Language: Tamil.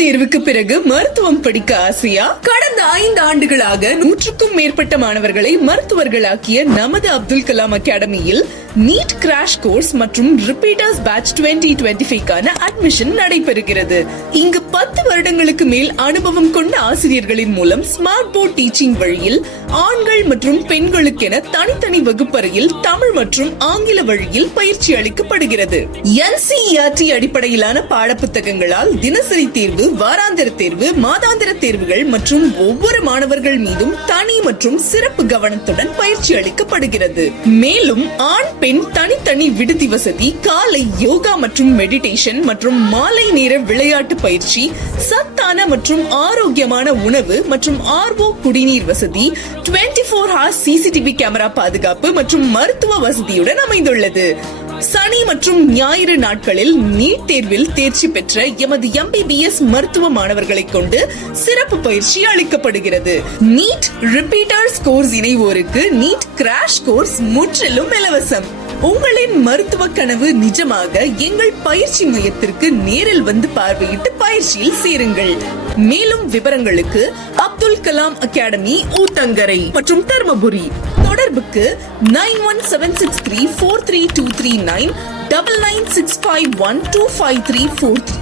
தேர்வுக்கு பிறகு மருத்துவம் படிக்க ஆசையா? கடந்த 5 ஆண்டுகளாக 100க்கும் மேற்பட்ட மாணவர்களை மருத்துவர்களாக்கிய நமது அப்துல் கலாம் அகாடமியில் நீட் கிராஷ் கோர்ஸ் மற்றும் ரிப்பீட்டர்ஸ் பேட்ச் 2025க்கான அட்மிஷன் நடைபெறுகிறது. இங்கு 10 வருடங்களுக்கு மேல் அனுபவம் கொண்ட ஆசிரியர்களின் மூலம் ஸ்மார்ட் போர்ட் டீச்சிங் வழியில் ஆண்கள் மற்றும் பெண்களுக்கென தனித்தனி வகுப்பறையில் தமிழ் மற்றும் ஆங்கில வழியில் பயிற்சி அளிக்கப்படுகிறது. NCERT அடிப்படையிலான பாடப்புத்தகங்களால் தினசரி தேர்வு, வாராந்திர தேர்வு, மாதாந்திர தேர்வுகள் மற்றும் ஒவ்வொரு மாணவர்கள் மீதும் தனி மற்றும் சிறப்பு கவனத்துடன் பயிற்சி அளிக்கப்படுகிறது. மேலும் ஆண் பெண் தனித்தனி விடுதி வசதி, காலை யோகா மற்றும் மெடிடேஷன் மற்றும் மாலை நேர விளையாட்டு பயிற்சி, சத்தான மற்றும் ஆரோக்கியமான உணவு மற்றும் RO குடிநீர் வசதி, 24 hours CCTV கேமரா பாதுகாப்பு மற்றும் மருத்துவ வசதியுடன் அமைந்துள்ளது. சனி மற்றும் ஞாயிறு நாட்களில் நீட் தேர்வில் தேர்ச்சி பெற்ற எமது MBBS மருத்துவ மாணவர்களை கொண்டு சிறப்பு பயிற்சி அளிக்கப்படுகிறது. நீட் ரிப்பீட்டர்ஸ் கோர்ஸ் இணைவோருக்கு நீட் கிராஷ் கோர்ஸ் முற்றிலும் இலவசம். உங்களின் மருத்துவ கனவு நிஜமாக எங்கள் பயிற்சி மையத்திற்கு நேரில் வந்து பார்வையிட்டு பயிற்சியில் சேருங்கள். மேலும் விவரங்களுக்கு அப்துல் கலாம் அகாடமி, ஊத்தங்கரை மற்றும் தர்மபுரி. தொடர்புக்கு 9176343239 9965125343.